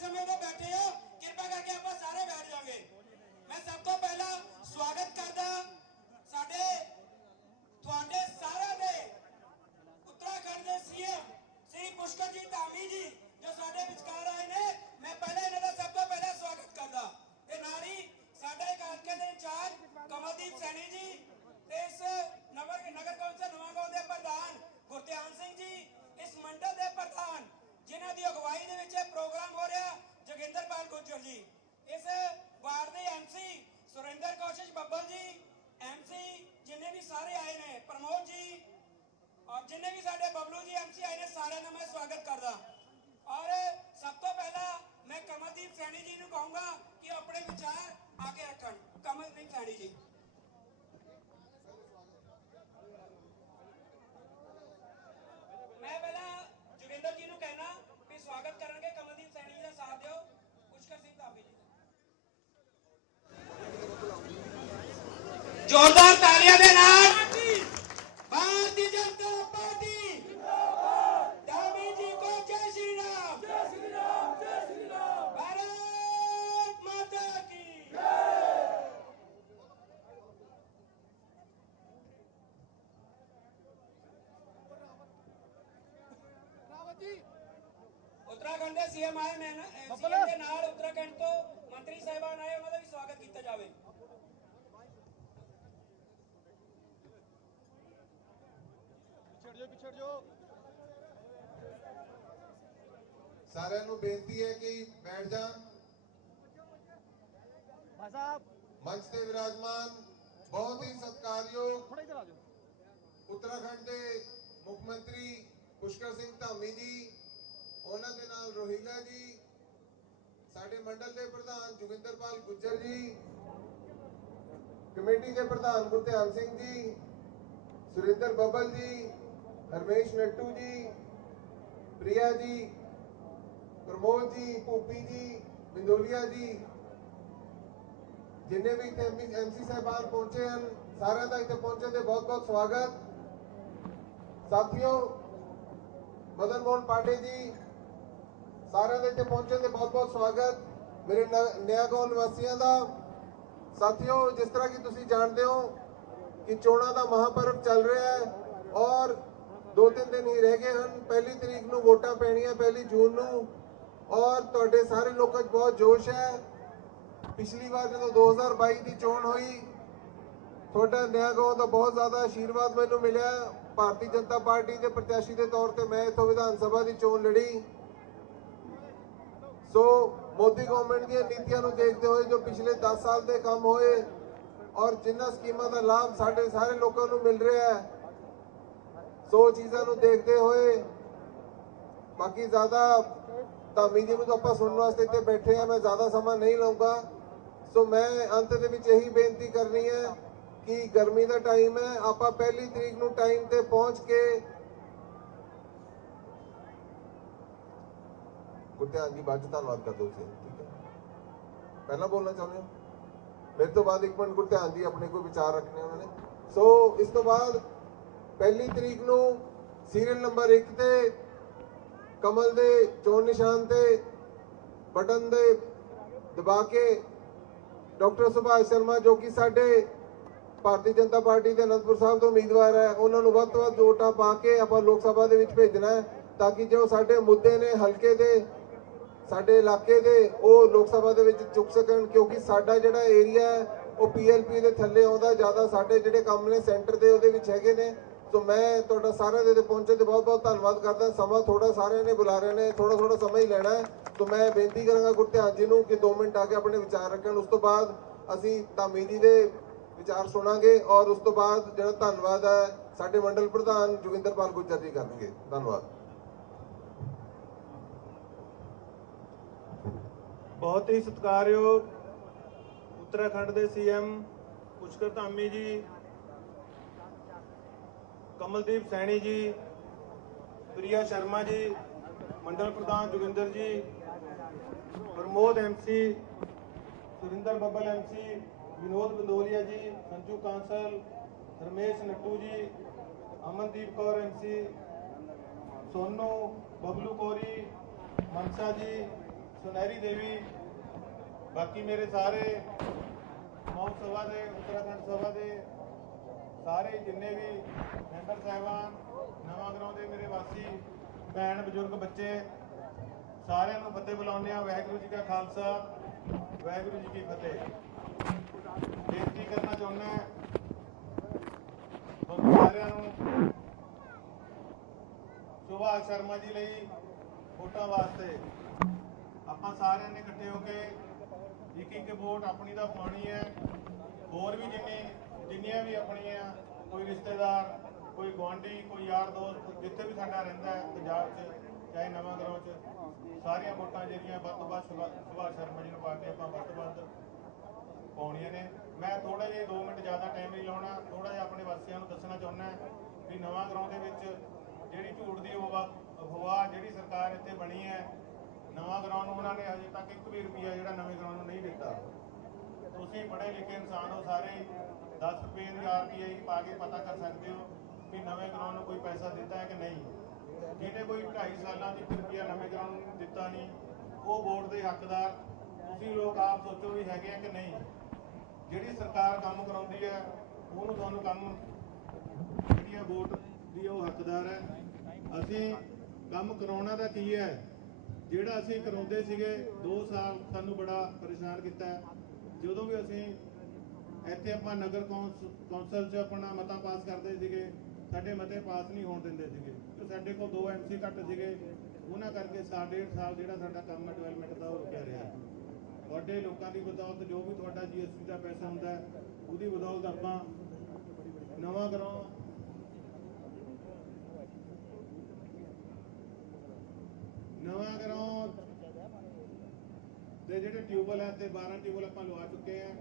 समय तो बैठे हो, कृपा करके आप सारे बैठ जाओगे। मैं सब तो पहला स्वागत करदा साडे तुहाडे सारे दे उत्तराखंड के सीएम श्री पुष्कर जी धामी जी जो साडे विचकार आए ने। मैं पहले इन्हां दा सब तो पहला स्वागत करदा ते नाल ही साडे हलके दे इंचार्ज कमलदीप सैनी जी ते इस नगर कौंसल नवांगांव दे प्रधान गुरध्यान सिंह जी, इस मंडल के प्रधान जिन्हां दी अगवाई दे विच प्रोग्राम हो रहा जोगिंदरपाल गुज्जर जी, इस वार्ड के एमसी सुरेंद्र कौशिश बब्बल जी, एमसी जिन्हें भी सारे आए ने प्रमोद जी और जिन्हें भी साडे बबलू जी एमसी आए ने, सारे का मैं स्वागत करदा। और सब तो पहला मैं कमलदीप सैनी जी को कहूँगा कि अपने विचार आगे रखन। कमलदीप सैनी जी। मैं पहला जोगिंदर जी को कहना भी स्वागत करेंगे, कमलदीप सैनी जी का साथ दो, पुष्कर सिंह धामी जी। जोरदार तालियां दे नाल भारतीय जनता पार्टी धामी जी को जय श्री राम, जय श्री राम, जय श्री राम। भारत माता की उत्तराखंड के सीएम आए, मैं सीएम के नाल उत्तराखंड तो मंत्री साहिबान आए, उन्होंने भी स्वागत किया जाए। पिछड़ जो सारे नु बेनती है कि बैठ जा। मंच से विराजमान बहुत ही सत्कारयोग उत्तराखंड के मुख्यमंत्री पुष्कर सिंह धामी जी, उन्हां दे नाल रोहिला जी, साडे मंडल के प्रधान जोगिंदरपाल गुज्जर जी, कमेटी के प्रधान गुरध्यान सिंह जी, सुरेंद्र बब्बल जी, हरमेश नट्टू जी, प्रिया जी, प्रमोद जी, भूपी जी, बिंदोलिया जी, जिन्हें भी इतने एमसी साहबान पहुंचे हैं, सारे का इतने पहुंचे थे बहुत बहुत स्वागत। साथियों, मदन मोहन पांडे जी, सारे का इतने पहुंचे थे बहुत बहुत स्वागत। मेरे नयागांव निवासियों का साथियों, जिस तरह की तुसी जानते हो कि चोणों का महापर्व चल रहा है और 2-3 दिन ही रह गए हैं। 1 तरीक नूं वोटां पैणियां 1 जून नूं, और तुहाडे सारे लोगों च बहुत जोश है। पिछली बार जो 2022 की चोण हुई, तुहाडा नयागांव का बहुत ज़्यादा आशीर्वाद मैनूं मिलिया। भारतीय जनता पार्टी के प्रत्याशी के तौर पर मैं इत्थों विधान सभा की चोण लड़ी। सो मोदी गवर्नमेंट दी नीतियां नूं देखते हुए जो पिछले 10 साल के काम होए और जिन्हां स्कीमां का लाभ साडे सारे लोगों को मिल रहा है, सो चीज़ों को देखते हुए बाकी ज़्यादा धामी जी को आप सुनने वास्ते इतने बैठे हैं, मैं ज़्यादा समा नहीं लूँगा। सो मैं अंत दे विच यही बेनती करनी है कि गर्मी का टाइम है, आप 1 तरीक नूं टाइम ते पहुँच के गुरध्यान जी बाद धन्यवाद कर दो। ठीक है, पहला बोलना चाहते हो, मेरे तो बाद 1 मिनट गुरध्यान जी अपने कोई विचार रखने उन्होंने। सो इस तो बाद 1 तरीक नूं सीरियल नंबर 1 ते कमल दे चोण निशान ते बटन दे दबा के डॉक्टर सुभाष शर्मा जो कि साडे भारतीय जनता पार्टी के अनंदपुर साहब तो उम्मीदवार है, उन्होंने वध तो वध वोटां पा के आपां लोक सभा दे विच भेजना है, ताकि जो साडे मुद्दे ने हल्के दे साडे इलाके दे वो लोक सभा दे विच चुक सकन। क्योंकि साडा जिहड़ा एरिया है वो PLP दे थल्ले आउंदा, ज़्यादा साडे जिहड़े काम ने सेंटर दे उहदे विच हैगे ने। तो मैं तुहाडा सारे दे पहुंचे ते बहुत बहुत धन्नवाद करदा। समा थोड़ा सारे ने बुला रहे ने, थोड़ा थोड़ा समय ही लेना है, तो मैं बेनती करांगा गुरध्यान जी नूं कि 2 मिनट आके अपने विचार रखन। उस तो बाद असीं धामी जी दे विचार सुनांगे और उस तो बाद जिहड़ा धन्नवाद है साडे मंडल प्रधान जोगिंदरपाल गुज्जर जी करनगे। धन्नवाद। बहुत ही सत्कारयोग उत्तराखंड के सीएम पुष्कर धामी जी, कमलदीप सैनी जी, प्रिया शर्मा जी, मंडल प्रधान जोगिंदर जी, प्रमोद MC, सुरेंद्र बब्बल MC, विनोद बंदोलिया जी, संजू कांसल, रमेश नट्टू जी, अमनदीप कौर MC, सोनू, बबलू कोरी, मनसा जी, सुनहरी देवी, बाकी मेरे सारे मौत सभा के उत्तराखंड सभा के सारे जिन्ने भी मैंबर साहिबान, नवां गांव के मेरे वासी भैन बजुर्ग बच्चे सारिਆਂ ਨੂੰ फतेह बुलाने। वाहिगुरू जी का खालसा, वाहिगुरू जी की फतेह। बेनती करना चाहुंदा ਤੁਹਾਨੂੰ ਸਾਰਿਆਂ ਨੂੰ सुभाष शर्मा जी ਲਈ ਵੋਟਾਂ ਵਾਸਤੇ ਆਪਾਂ ਸਾਰਿਆਂ ਨੇ ਇਕੱਠੇ ਹੋ ਕੇ ਇੱਕ ਵੋਟ ਆਪਣੀ ਦਾ ਪਾਣੀ ਹੈ। ਹੋਰ ਵੀ ਜਿੰਨੀਆਂ ਵੀ ਆਪਣੀਆਂ ਕੋਈ ਰਿਸ਼ਤੇਦਾਰ, ਕੋਈ ਗੁਆਂਢੀ, ਕੋਈ ਯਾਰ ਦੋਸਤ ਜਿੱਥੇ ਵੀ ਸਾਡਾ ਰਹਿੰਦਾ ਹੈ ਪੰਜਾਬ 'ਚ ਚਾਹੇ ਨਵਾਂ ਗਰਾਉਂ 'ਚ, ਸਾਰੀਆਂ ਵੋਟਾਂ ਜਿਹੜੀਆਂ ਵੱਧ ਤੋਂ ਵੱਧ ਸੁਭਾਸ਼ ਸ਼ਰਮਾ ਜੀ ਨੂੰ ਪਾ ਕੇ ਆਪਾਂ ਵੱਧ ਤੋਂ ਵੱਧ ਪਾਉਣੀਆਂ ਨੇ। ਮੈਂ ਥੋੜਾ ਜਿਹਾ 2 ਮਿੰਟ ਜ਼ਿਆਦਾ ਟਾਈਮ ਨਹੀਂ ਲਾਉਣਾ, ਥੋੜਾ ਜਿਹਾ ਆਪਣੇ ਵਾਸੀਆਂ ਨੂੰ ਦੱਸਣਾ ਚਾਹੁੰਦਾ ਵੀ ਨਵਾਂ ਗਰਾਉਂ ਦੇ ਵਿੱਚ ਜਿਹੜੀ ਝੂਠ ਦੀ ਅਫਵਾਹ ਜਿਹੜੀ ਸਰਕਾਰ ਇੱਥੇ ਬਣੀ ਹੈ, ਨਵਾਂ ਗਰਾਉਂ ਨੂੰ ਉਹਨਾਂ ਨੇ ਹਜੇ ਤੱਕ 1 ਵੀ ਰੁਪਈਆ ਜਿਹੜਾ ਨਵੇਂ ਗਰਾਉਂ ਨੂੰ ਨਹੀਂ ਦਿੱਤਾ। ਤੁਸੀਂ ਪੜ੍ਹੇ ਲਿਖੇ ਇਨਸਾਨ ਹੋ ਸਾਰੇ, 10 ਰੁਪਏ ਦੀ RTI ਪਾ ਕੇ ਪਤਾ ਕਰ ਸਕਦੇ ਹੋ ਵੀ ਨਵੇਂ ਗਰਾਉਂ ਨੂੰ ਕੋਈ ਪੈਸਾ ਦਿੱਤਾ ਹੈ ਕਿ ਨਹੀਂ। ਜਿਹਨੇ ਕੋਈ 2.5 ਸਾਲਾਂ 'ਚ 1 ਰੁਪਈਆ ਨਵੇਂ ਗਰਾਉਂ ਨੂੰ ਦਿੱਤਾ ਨਹੀਂ, ਉਹ ਵੋਟ ਦੇ ਹੱਕਦਾਰ ਤੁਸੀਂ ਲੋਕ ਆਪ ਸੋਚੋ ਵੀ ਹੈਗੇ ਆ ਕਿ ਨਹੀਂ। ਜਿਹੜੀ ਸਰਕਾਰ ਕੰਮ ਕਰਾਉਂਦੀ ਹੈ ਉਹਨੂੰ ਤੁਹਾਨੂੰ ਕੰਮ ਜਿਹੜੀਆਂ ਵੋਟ ਦੀ ਉਹ ਹੱਕਦਾਰ ਹੈ। ਅਸੀਂ ਕੰਮ ਕਰਾਉਣਾ ਦਾ ਕੀ ਹੈ, ਜਿਹੜਾ ਅਸੀਂ ਕਰਾਉਂਦੇ ਸੀਗੇ 2 ਸਾਲ ਸਾਨੂੰ ਬੜਾ ਪਰੇਸ਼ਾਨ ਕੀਤਾ। ਜਦੋਂ ਵੀ ਅਸੀਂ ਇੱਥੇ ਆਪਾਂ ਨਗਰ ਕੌਂਸਲ 'ਚ ਆਪਣਾ ਮਤਾ ਪਾਸ ਕਰਦੇ ਸੀਗੇ, ਸਾਡੇ ਮਤੇ ਪਾਸ ਨਹੀਂ ਹੋਣ ਦਿੰਦੇ ਸੀਗੇ ਕਿ ਸਾਡੇ ਕੋਲ 2 MC ਘੱਟ ਸੀਗੇ। ਉਹਨਾਂ ਕਰਕੇ 1.5 ਸਾਲ ਜਿਹੜਾ ਸਾਡਾ ਕੰਮ ਹੈ ਡਿਵੈਲਪਮੈਂਟ ਦਾ ਉਹ ਰੁਕਿਆ ਰਿਹਾ। ਤੁਹਾਡੇ ਲੋਕਾਂ ਦੀ ਬਦੌਲਤ ਜੋ ਵੀ ਤੁਹਾਡਾ GST ਦਾ ਪੈਸਾ ਹੁੰਦਾ ਉਹਦੀ ਬਦੌਲਤ ਆਪਾਂ ਨਵਾਂ ਗਰਾਉਂ ਦੇ ਜਿਹੜੇ ਟਿਊਬਵੈਲ ਹੈ ਤੇ 12 ਟਿਊਬਵੈਲ ਆਪਾਂ ਲਵਾ ਚੁੱਕੇ ਹਾਂ।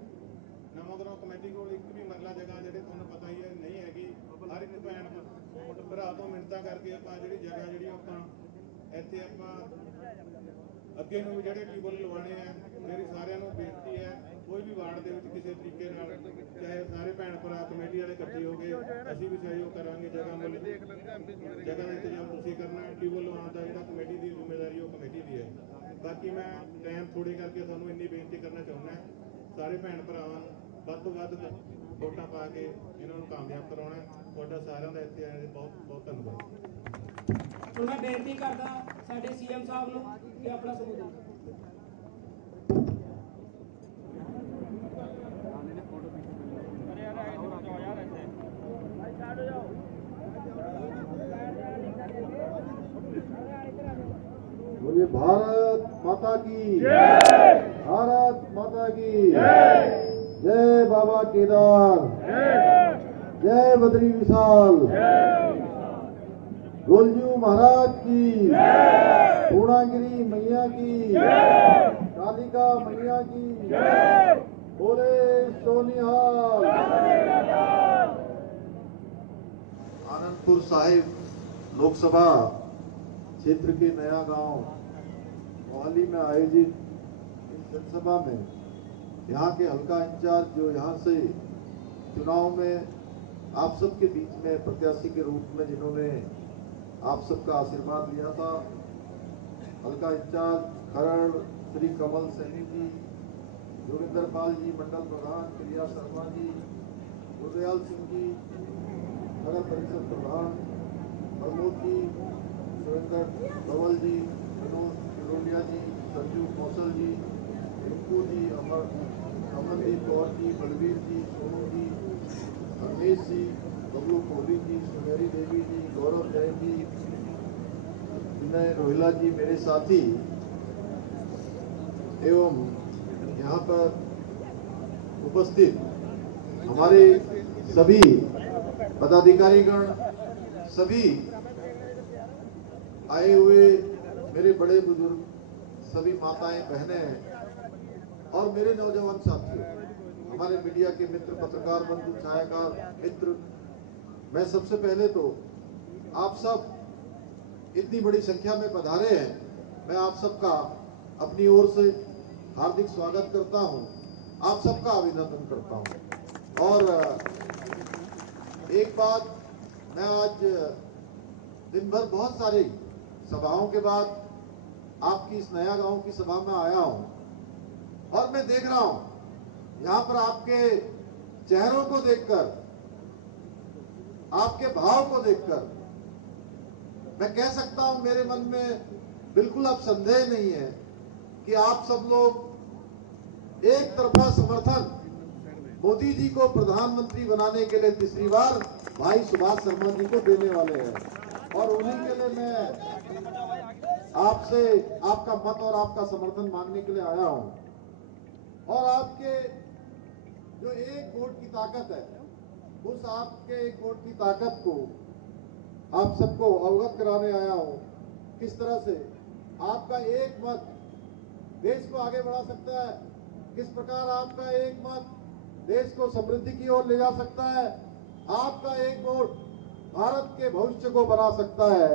ਨਵਾਂ ਗਰਾਉਂ ਕਮੇਟੀ ਕੋਲ 1 ਵੀ ਮਰਲਾ ਜਗ੍ਹਾ ਜਿਹੜੇ ਤੁਹਾਨੂੰ ਪਤਾ ਹੀ ਹੈ ਨਹੀਂ ਹੈਗੀ। ਹਰ ਇੱਕ ਭੈਣ ਭਰਾ ਤੋਂ ਮਿੰਨਤਾਂ ਕਰਕੇ ਆਪਾਂ ਜਿਹੜੀ ਜਗ੍ਹਾ ਜਿਹੜੀ ਆਪਾਂ ਇੱਥੇ ਆਪਾਂ ਅੱਗੇ ਨੂੰ ਵੀ ਜਿਹੜੇ ਟਿਊਬਵੈਲ ਲਵਾਉਣੇ ਆ, ਮੇਰੀ ਸਾਰਿਆਂ ਨੂੰ ਬੇਨਤੀ ਹੈ ਕੋਈ ਵੀ ਵਾਰਡ ਦੇ ਵਿੱਚ ਕਿਸੇ ਤਰੀਕੇ ਨਾਲ ਚਾਹੇ ਸਾਰੇ ਭੈਣ ਭਰਾ ਕਮੇਟੀ ਵਾਲੇ ਇਕੱਠੇ ਹੋ ਗਏ, ਅਸੀਂ ਵੀ ਸਹਿਯੋਗ ਕਰਾਂਗੇ। ਜਗ੍ਹਾ ਦਾ ਇੰਤਜ਼ਾਮ ਤੁਸੀਂ ਕਰਨਾ, ਟਿਊਬਵੈਲ ਲਵਾਉਣ ਦਾ ਜਿਹੜਾ ਕਮੇਟੀ ਦੀ ਜ਼ਿੰਮੇਵਾਰੀ ਉਹ ਕਮੇਟੀ ਦੀ ਹੈ। ਬਾਕੀ ਮੈਂ ਟਾਈਮ ਥੋੜੀ ਕਰਕੇ ਤੁਹਾਨੂੰ ਇੰਨੀ ਬੇਨਤੀ ਕਰਨਾ ਚਾਹੁੰਦਾ, ਸਾਰੇ ਭੈਣ ਭਰਾਵਾਂ ਵੱਧ ਤੋਂ ਵੱਧ ਵੋਟਾਂ ਪਾ ਕੇ ਇਹਨਾਂ ਨੂੰ ਕਾਮਯਾਬ ਕਰਾਉਣਾ। ਤੁਹਾਡਾ ਸਾਰਿਆਂ ਦਾ ਇੱਥੇ ਆਏ ਬਹੁਤ ਬਹੁਤ ਧੰਨਵਾਦ। ਹੁਣ ਮੈਂ ਬੇਨਤੀ ਕਰਦਾ ਸਾਡੇ CM ਸਾਹਿਬ ਨੂੰ ਕਿ ਆਪਣਾ ਸੰਬੋਧਨ बोलिए भारत माता की जय, भारत माता की जय, जय बाबा केदार, जय बद्री विशाल, गोलजू महाराज की जय, पूर्णागिरी मैया की जय, कालिका मैया की जय, बोले सोनिहाल। आनंदपुर साहिब लोकसभा क्षेत्र के नया गांव मोहाली में आयोजित इस जनसभा में यहाँ के हल्का इंचार्ज जो यहाँ से चुनाव में आप सबके बीच में प्रत्याशी के रूप में जिन्होंने आप सबका आशीर्वाद लिया था, हल्का इंचार्ज खरड़ श्री कमल सैनी जी, जोगिंदर पाल जी मंडल प्रधान, प्रिया शर्मा जी, गुरदयाल सिंह जी नगर परिषद प्रधान, प्रमोद जी, सुरेंद्र धवल जी, मनोज किरोलिया जी, संजू कौशल जी, रिंकू जी, अमरदीप कौर जी, बलवीर जी, सोनू जी, रमेश जी, बबलू कोहली जी, सुनहरी देवी जी, गौरव जैन जी, विनय रोहिला जी, मेरे साथी एवं यहाँ पर उपस्थित हमारे सभी पदाधिकारीगण, सभी आए हुए मेरे बड़े बुजुर्ग, सभी माताएं बहनें और मेरे नौजवान साथियों, हमारे मीडिया के मित्र, पत्रकार बंधु, छायाकार मित्र, मैं सबसे पहले तो आप सब इतनी बड़ी संख्या में पधारे हैं, मैं आप सबका अपनी ओर से हार्दिक स्वागत करता हूं, आप सबका अभिनंदन करता हूं। और एक बात, मैं आज दिन भर बहुत सारी सभाओं के बाद आपकी इस नया गांव की सभा में आया हूं और मैं देख रहा हूं यहां पर आपके चेहरों को देखकर, आपके भाव को देखकर मैं कह सकता हूं मेरे मन में बिल्कुल अब संदेह नहीं है कि आप सब लोग एक तरफा समर्थन मोदी जी को प्रधानमंत्री बनाने के लिए तीसरी बार भाई सुभाष शर्मा जी को देने वाले हैं। और उन्हीं के लिए मैं आपसे आपका मत और आपका समर्थन मांगने के लिए आया हूं। और आपके जो एक वोट की ताकत है, उस आपके एक वोट की ताकत को आप सबको अवगत कराने आया हूं। किस तरह से आपका एक मत देश को आगे बढ़ा सकता है, किस प्रकार आपका एक मत देश को समृद्धि की ओर ले जा सकता है, आपका एक वोट भारत के भविष्य को बना सकता है।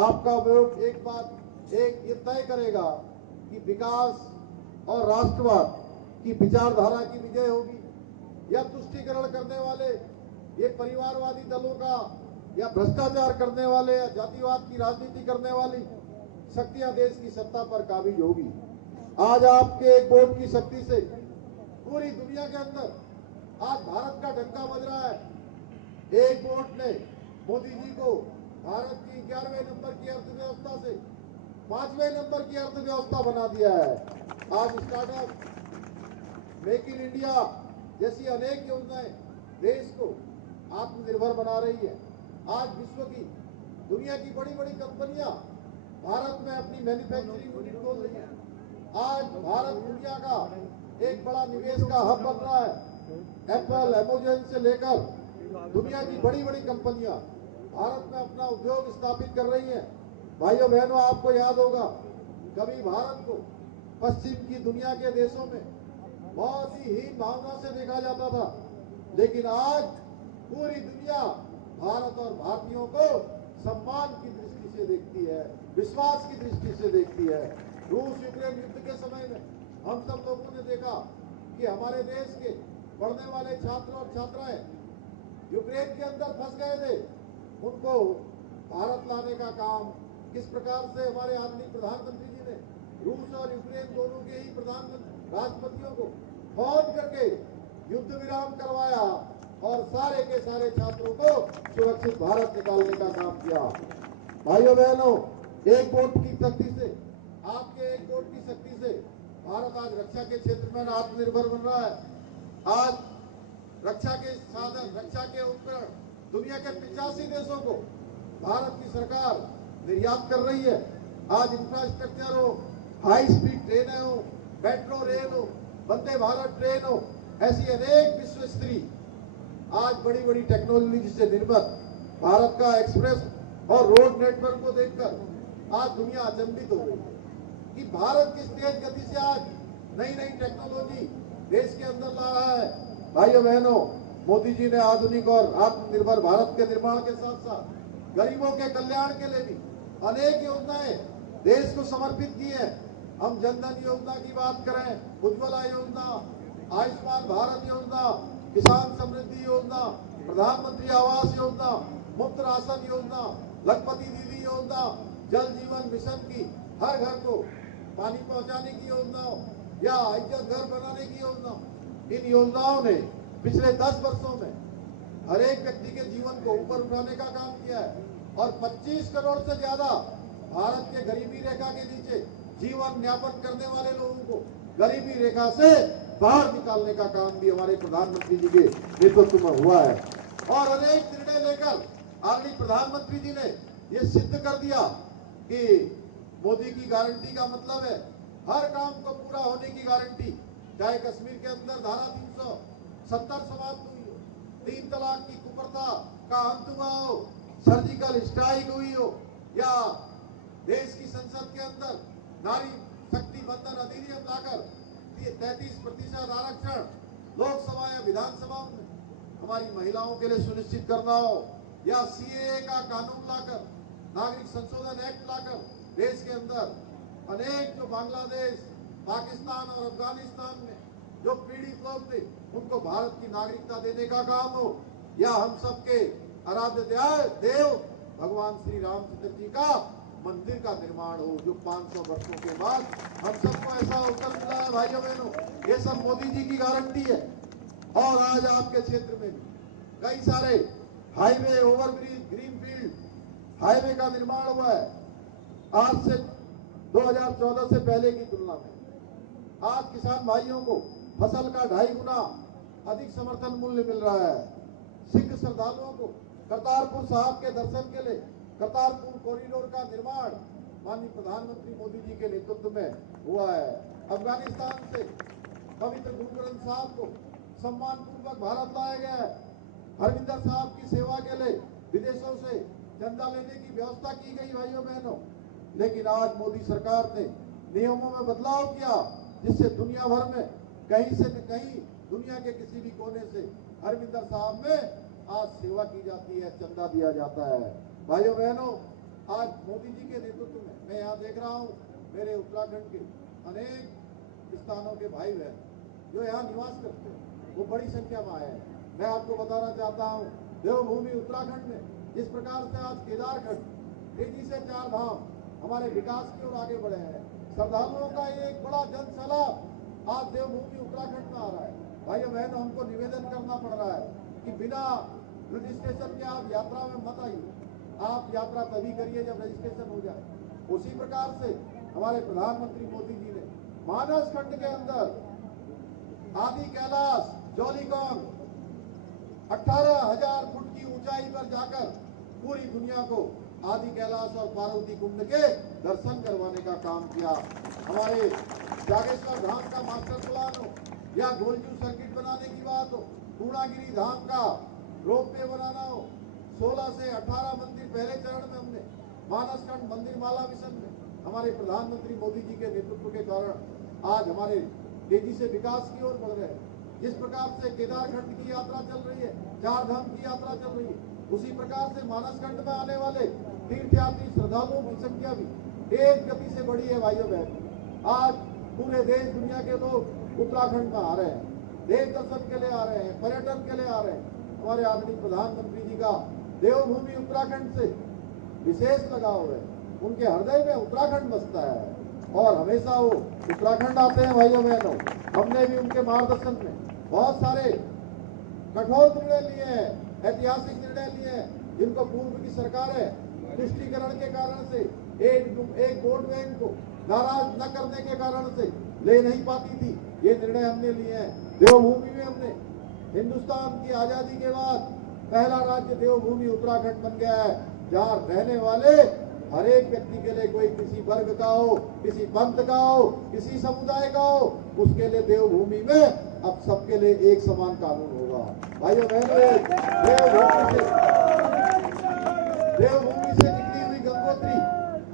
आपका वोट एक बात ये तय करेगा कि विकास और राष्ट्रवाद की विचारधारा की विजय होगी या तुष्टीकरण करने वाले ये परिवारवादी दलों का या भ्रष्टाचार करने वाले या जातिवाद की राजनीति करने वाली शक्तियां देश की सत्ता पर काबिज होगी। आज आपके एक वोट की शक्ति से पूरी दुनिया के अंदर आज भारत का डंका बज रहा है। एक वोट ने मोदी जी को भारत की 11वें नंबर की अर्थव्यवस्था से 5वें नंबर की अर्थव्यवस्था बना दिया है। आज स्टार्टअप, मेक इन इंडिया जैसी अनेक योजनाएं देश को आत्मनिर्भर बना रही है। आज विश्व की दुनिया की बड़ी बड़ी कंपनियां भारत में अपनी मैन्युफैक्चरिंग यूनिट खोल रही है। आज भारत दुनिया का एक बड़ा निवेश का हब बन रहा है। एप्पल, अमेज़न से लेकर दुनिया की बड़ी बड़ी कंपनियां भारत में अपना उद्योग स्थापित कर रही हैं। भाइयों बहनों, आपको याद होगा कभी भारत को पश्चिम की दुनिया के देशों में बहुत ही हीन भावना से देखा जाता था, लेकिन आज पूरी दुनिया भारत और भारतीयों को सम्मान की दृष्टि से देखती है, विश्वास की दृष्टि से देखती है। रूस यूक्रेन युद्ध के समय में हम सब लोगों ने देखा कि हमारे देश के पढ़ने वाले छात्र और छात्राएं यूक्रेन के अंदर फंस गए थे। उनको भारत लाने का काम किस प्रकार से हमारे आदरणीय प्रधानमंत्री जी ने रूस और यूक्रेन दोनों के ही प्रधानमंत्री राष्ट्रपतियों को फोन करके युद्ध विराम करवाया और सारे के सारे छात्रों को सुरक्षित भारत निकालने का काम किया। भाइयों बहनों, एक वोट की शक्ति से, आपके एक वोट की शक्ति से भारत आज रक्षा के क्षेत्र में आत्मनिर्भर बन रहा है। आज रक्षा के साधन, रक्षा के उपकरण दुनिया के 85 देशों को भारत की सरकार निर्यात कर रही है। आज इंफ्रास्ट्रक्चर हो, हाई स्पीड ट्रेनें हो, मेट्रो रेल हो, वंदे भारत ट्रेन हो, ऐसी अनेक विश्व स्तरीय आज बड़ी बड़ी टेक्नोलॉजी से निर्मित भारत का एक्सप्रेस और रोड नेटवर्क को देखकर आज दुनिया अचंभित हो गई कि भारत किस तेज गति से आज नई नई टेक्नोलॉजी देश के अंदर ला रहा है। भाइयों बहनों, मोदी जी ने आधुनिक और आत्मनिर्भर भारत के निर्माण के साथ साथ गरीबों के कल्याण के लिए भी अनेक योजनाएं देश को समर्पित की है। हम जनधन योजना की बात करें, उज्ज्वला योजना, आयुष्मान भारत योजना, किसान समृद्धि योजना, प्रधानमंत्री आवास योजना, मुफ्त राशन योजना, लखपति दीदी योजना, जल जीवन मिशन की हर घर को पानी पहुंचाने की योजना या इज्जत घर बनाने की योजना, इन योजनाओं ने पिछले 10 वर्षों में हर एक व्यक्ति के जीवन को ऊपर उठाने का काम किया है और 25 करोड़ से ज्यादा भारत के गरीबी रेखा के नीचे जीवन यापन करने वाले लोगों को गरीबी रेखा से बाहर निकालने का काम भी हमारे प्रधानमंत्री जी के नेतृत्व में हुआ है। और अनेक निर्णय लेकर आदरणीय प्रधानमंत्री जी ने ये सिद्ध कर दिया कि मोदी की गारंटी का मतलब है हर काम को पूरा होने की गारंटी। चाहे कश्मीर के अंदर धारा 370 समाप्त हुई हो, 3 तलाक की कुप्रथा का अंत हुआ हो, सर्जिकल स्ट्राइक हुई हो या देश की संसद के अंदर नारी शक्ति बंधन अधिनियम लाकर 33% आरक्षण लोकसभा या विधानसभा में हमारी महिलाओं के लिए सुनिश्चित करना हो या सीएए का कानून लाकर, नागरिक संशोधन एक्ट लाकर देश के अंदर अनेक जो बांग्लादेश, पाकिस्तान और अफगानिस्तान में जो पीड़ित लोग थे उनको भारत की नागरिकता देने का काम हो या हम सबके आराध्य देव भगवान श्री रामचंद्र जी का मंदिर का निर्माण हो, जो 500 वर्षों के बाद हम सबको ऐसा अवसर मिला है भाइयों बहनों, ये सब मोदी जी की गारंटी है। और आज आपके क्षेत्र में भी कई सारे हाईवे, ओवरब्रिज, ग्रीनफील्ड हाईवे का निर्माण हुआ है। आज से 2014 से पहले की तुलना में आज किसान भाइयों को फसल का 2.5 गुना अधिक समर्थन मूल्य मिल रहा है। सिख श्रद्धालुओं को करतारपुर साहब के दर्शन के लिए करतारपुर कॉरिडोर का निर्माण माननीय प्रधानमंत्री मोदी जी के नेतृत्व में हुआ है। अफगानिस्तान से पवित्र गुरु ग्रंथ साहब को सम्मान पूर्वक भारत लाया गया है। हरविंदर साहब की सेवा के लिए विदेशों से चंदा लेने की व्यवस्था की गई भाइयों बहनों। लेकिन आज मोदी सरकार ने नियमों में बदलाव किया, जिससे दुनिया भर में कहीं से न कहीं दुनिया के किसी भी कोने से हरविंदर साहब में आज सेवा की जाती है, चंदा दिया जाता है। भाइयों बहनों, आज मोदी जी के नेतृत्व में मैं यहाँ देख रहा हूँ मेरे उत्तराखंड के अनेक स्थानों के भाई बहन जो यहाँ निवास करते हैं, वो बड़ी संख्या में आए हैं। मैं आपको बताना चाहता हूँ, देवभूमि उत्तराखंड में जिस प्रकार से आज केदारखंड तेजी से 4 धाम हमारे विकास की ओर आगे बढ़े हैं, श्रद्धालुओं का एक बड़ा जन सैलाब आज देवभूमि उत्तराखंड में आ रहा है। भाइयों बहनों, हमको निवेदन करना पड़ रहा है कि बिना रजिस्ट्रेशन के आप यात्रा में मत आइए। आप यात्रा तभी करिए जब रजिस्ट्रेशन हो जाए। उसी प्रकार से हमारे प्रधानमंत्री मोदी जी ने मानस खंड के अंदर आदि कैलाश जौलीकौन 18,000 फुट की ऊंचाई पर जाकर पूरी दुनिया को आदि कैलाश और पार्वती कुंड के दर्शन करवाने का काम किया। हमारे जागेश्वर धाम का मास्टर प्लान हो या गोलजू सर्किट बनाने की बात हो, पूर्णागिरी धाम का रोपवे बनाना हो, 16 से 18 मंदिर पहले चरण में हमने मानसखंड मंदिर माला मिशन में हमारे प्रधानमंत्री मोदी जी के नेतृत्व के कारण आज हमारे तेजी से विकास की ओर बढ़ रहे हैं। जिस प्रकार से केदारखंड की यात्रा चल रही है, 4 धाम की यात्रा चल रही है, उसी प्रकार से मानसखंड में आने वाले तीर्थयात्री श्रद्धालुओं की संख्या भी एक गति से बढ़ी है। भाइयों बहन, आज पूरे देश दुनिया के लोग उत्तराखंड में आ रहे हैं, देव दर्शन के लिए आ रहे हैं, पर्यटन के लिए आ रहे हैं। हमारे आदरणीय प्रधानमंत्री जी का देवभूमि उत्तराखंड से विशेष लगाव है, उनके हृदय में उत्तराखंड बसता है और हमेशा वो उत्तराखंड आते हैं। भाइयों बहनों, हमने भी उनके मार्गदर्शन में बहुत सारे कठोर निर्णय लिए हैं, ऐतिहासिक निर्णय लिए हैं, जिनको पूर्व की सरकारें तुष्टीकरण के कारण से एक वोट बैंक को नाराज न करने के कारण से ले नहीं पाती थी। ये निर्णय हमने लिए हैं। देवभूमि में हमने हिंदुस्तान की आजादी के बाद पहला राज्य देवभूमि उत्तराखंड बन गया है, जहाँ रहने वाले हर एक व्यक्ति के लिए, कोई किसी वर्ग का हो, किसी पंथ का हो, किसी समुदाय का हो, उसके लिए देवभूमि में अब सबके लिए एक समान कानून होगा। भाइयों बहनों, देवभूमि से निकली हुई गंगोत्री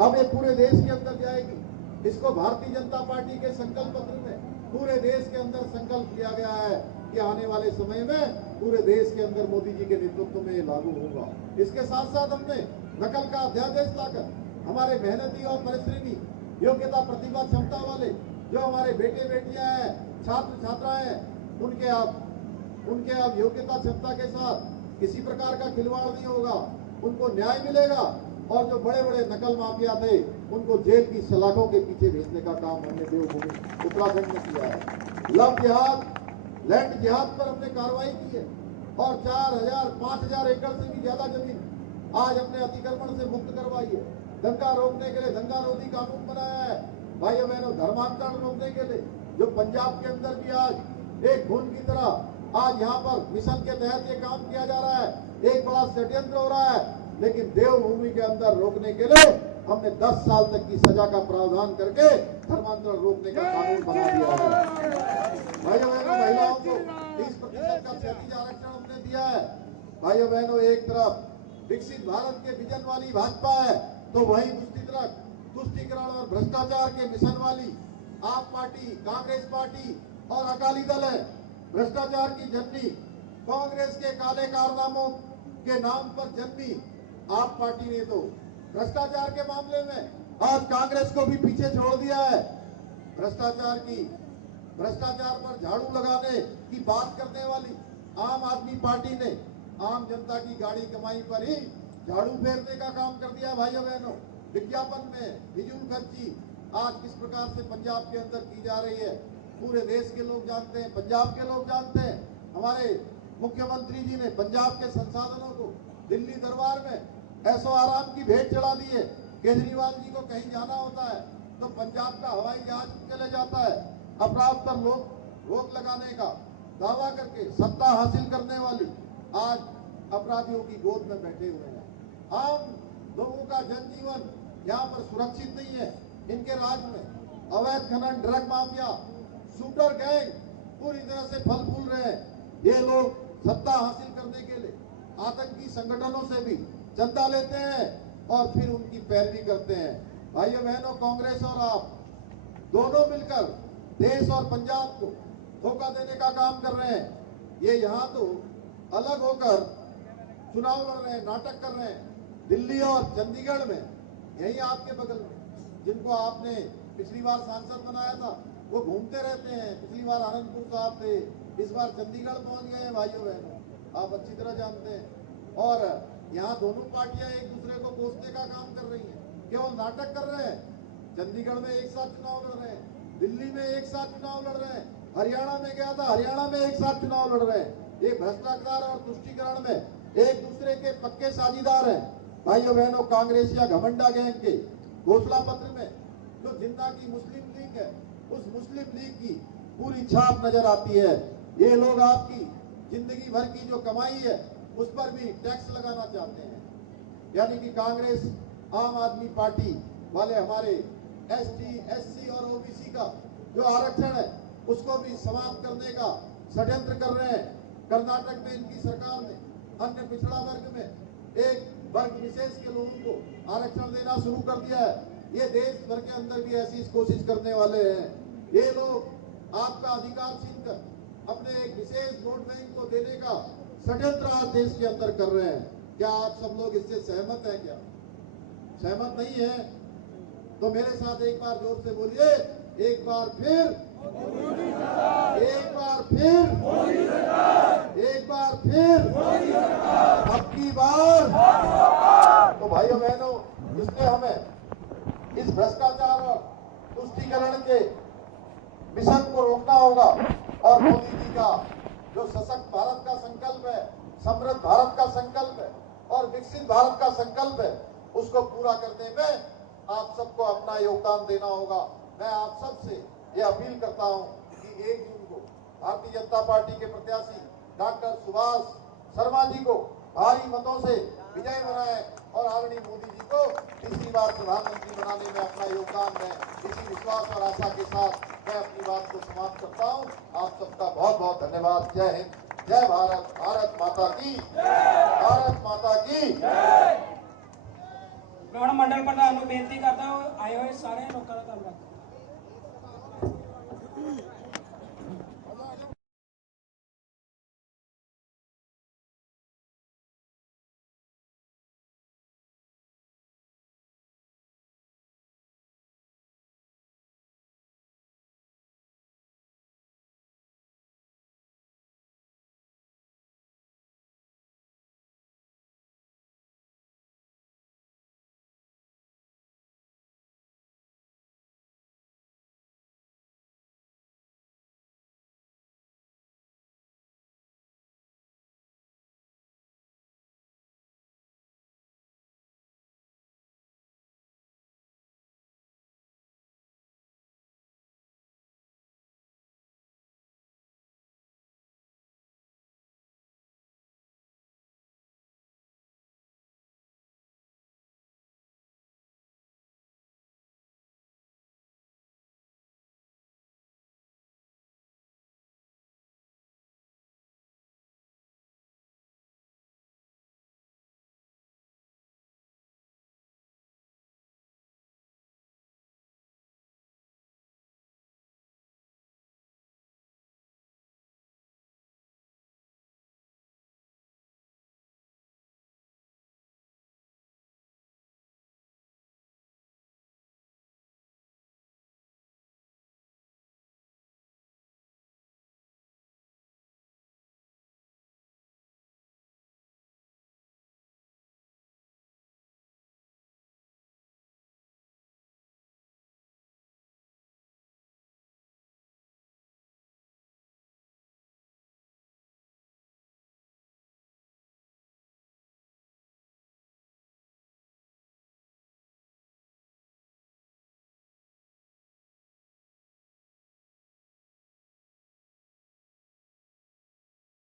अब ये पूरे देश के अंदर जाएगी। इसको भारतीय जनता पार्टी के संकल्प पत्र में पूरे देश के अंदर संकल्प लिया गया है कि आने वाले समय में पूरे देश के अंदर मोदी जी के नेतृत्व में ये लागू होगा। इसके साथ साथ हमने नकल का अध्यादेश लाकर हमारे मेहनती और परिश्रमी, योग्यता, प्रतिभा, क्षमता वाले जो हमारे बेटे बेटियां हैं, छात्र छात्राएं हैं, उनके अब योग्यता क्षमता के साथ किसी प्रकार का खिलवाड़ नहीं होगा, उनको न्याय मिलेगा। और जो बड़े बड़े नकल माफिया थे, उनको जेल की सलाखों के पीछे भेजने का काम हमने देवभूमि उत्तराखंड में किया है। लव जिहाद, लैंड जिहाद पर हमने कार्रवाई की है और 4,000-5,000 एकड़ से भी ज्यादा जमीन आज हमने अतिक्रमण से मुक्त करवाई है। दंगा रोकने के लिए दंगा रोधी कानून बनाया है। भाइयों बहनों, धर्मांतरण रोकने के लिए जो पंजाब के अंदर भी आज एक खून की तरह आज यहाँ पर मिशन के तहत ये काम किया जा रहा है, एक बड़ा षड्यंत्र हो रहा है, लेकिन देवभूमि के अंदर रोकने के लिए हमने 10 साल तक की सजा का प्रावधान करके धर्मांतरण रोकने का कानून बना दिया है। भाइयों बहनों, महिलाओं को 30% का क्षैतिज आरक्षण हमने दिया है। भाइयों बहनों, एक तरफ विकसित भारत के विजन वाली भाजपा है, तो वहीं दूसरी तरफ तुष्टीकरण और भ्रष्टाचार के मिशन वाली आप पार्टी, कांग्रेस पार्टी और अकाली दल है। भ्रष्टाचार की जननी, कांग्रेस के काले कारनामों के नाम पर जन्मी आप पार्टी ने तो भ्रष्टाचार के मामले में आज कांग्रेस को भी पीछे छोड़ दिया है। भ्रष्टाचार पर झाड़ू लगाने की बात करने वाली आम आदमी पार्टी ने आम जनता की गाड़ी कमाई पर ही झाड़ू फेरने का काम कर दिया। भाइयों बहनों, विज्ञापन में फिजूल खर्ची आज किस प्रकार से पंजाब के अंदर की जा रही है, पूरे देश के लोग जानते हैं, पंजाब के लोग जानते हैं। हमारे मुख्यमंत्री जी ने पंजाब के संसाधनों को दिल्ली दरबार में ऐसो आराम की भेंट चढ़ा दी है। केजरीवाल जी को कहीं जाना होता है तो पंजाब का हवाई जहाज चले जाता है। अपराध पर रोक लगाने का दावा करके सत्ता हासिल करने वाली आज अपराधियों की गोद में बैठे हुए हैं। आम लोगों का जनजीवन यहाँ पर सुरक्षित नहीं है। इनके राज में अवैध खनन, ड्रग माफिया, शूटर गैंग पूरी तरह से फल फूल रहे हैं। ये लोग सत्ता हासिल करने के लिए आतंकी संगठनों से भी चंदा लेते हैं और फिर उनकी पैरवी करते हैं। भाइयों बहनों, कांग्रेस और आप दोनों मिलकर देश और पंजाब को धोखा देने का काम कर रहे हैं। ये यहाँ तो अलग होकर चुनाव लड़ रहे हैं, नाटक कर रहे हैं। दिल्ली और चंडीगढ़ में, यही आपके बगल में, जिनको आपने पिछली बार सांसद बनाया था, वो घूमते रहते हैं। पिछली बार आनंदपुर साहब थे, इस बार चंडीगढ़ पहुंच गए हैं। भाइयों बहनों, आप अच्छी तरह जानते हैं। और यहाँ दोनों पार्टियां एक दूसरे को कोसने का काम कर रही हैं, केवल नाटक कर रहे हैं। चंडीगढ़ में एक साथ चुनाव लड़ रहे हैं, दिल्ली में एक साथ चुनाव लड़ रहे हैं, हरियाणा में गया था, हरियाणा में एक साथ चुनाव लड़ रहे हैं। ये भ्रष्टाचार और तुष्टीकरण में एक दूसरे के पक्के साझीदार हैं। भाइयों बहनों, कांग्रेस या घमंडा गैंग के घोषणा पत्र में जो जिन्ना की मुस्लिम लीग है, उस मुस्लिम लीग की पूरी छाप नजर आती है। ये लोग आपकी जिंदगी भर की जो कमाई है उस पर भी टैक्स लगाना चाहते हैं। यानी कि कांग्रेस, आम आदमी पार्टी वाले हमारे एसटी, एससी और ओबीसी का जो आरक्षण है उसको भी समाप्त करने का षड्यंत्र कर रहे हैं। कर्नाटक में इनकी सरकार ने अन्य पिछड़ा वर्ग में एक वर्ग विशेष के लोगों को आरक्षण देना शुरू कर दिया है। ये देश भर के अंदर भी ऐसी कोशिश करने वाले हैं। ये लोग आपका अधिकार छीनकर अपने एक विशेष वोट बैंक को देने का षड्यंत्र आज देश के अंदर कर रहे हैं। क्या आप सब लोग इससे सहमत हैं? क्या सहमत नहीं है तो मेरे साथ एक बार जोर से बोलिए, एक बार फिर, एक बार फिर, एक बार फिर, अब की बार। तो भाइयों बहनों, इसलिए हमें इस भ्रष्टाचार और तुष्टीकरण के मिशन को रोकना होगा और मोदी जी का जो सशक्त भारत का संकल्प है, समृद्ध भारत का संकल्प है और विकसित भारत का संकल्प है, उसको पूरा करने में आप सबको अपना योगदान देना होगा। मैं आप सबसे ये अपील करता हूं कि 1 जून को भारतीय जनता पार्टी के प्रत्याशी डॉक्टर सुभाष शर्मा जी को भारी मतों से विजय बनाए और आदरणीय मोदी जी को तीसरी बार प्रधानमंत्री बनाने में अपना योगदान दें। इसी विश्वास और आशा के साथ मैं अपनी बात को समाप्त करता हूं। आप सबका बहुत बहुत धन्यवाद। जय हिंद, जय भारत, भारत माता की, भारत माता की। मैं ਹੁਣ ਮੰਡਲ ਪ੍ਰਧਾਨ ਨੂੰ ਬੇਨਤੀ ਕਰਦਾ ਹਾਂ, ਆਏ ਹੋਏ ਸਾਰੇ ਲੋਕਾਂ ਦਾ ਧੰਨਵਾਦ।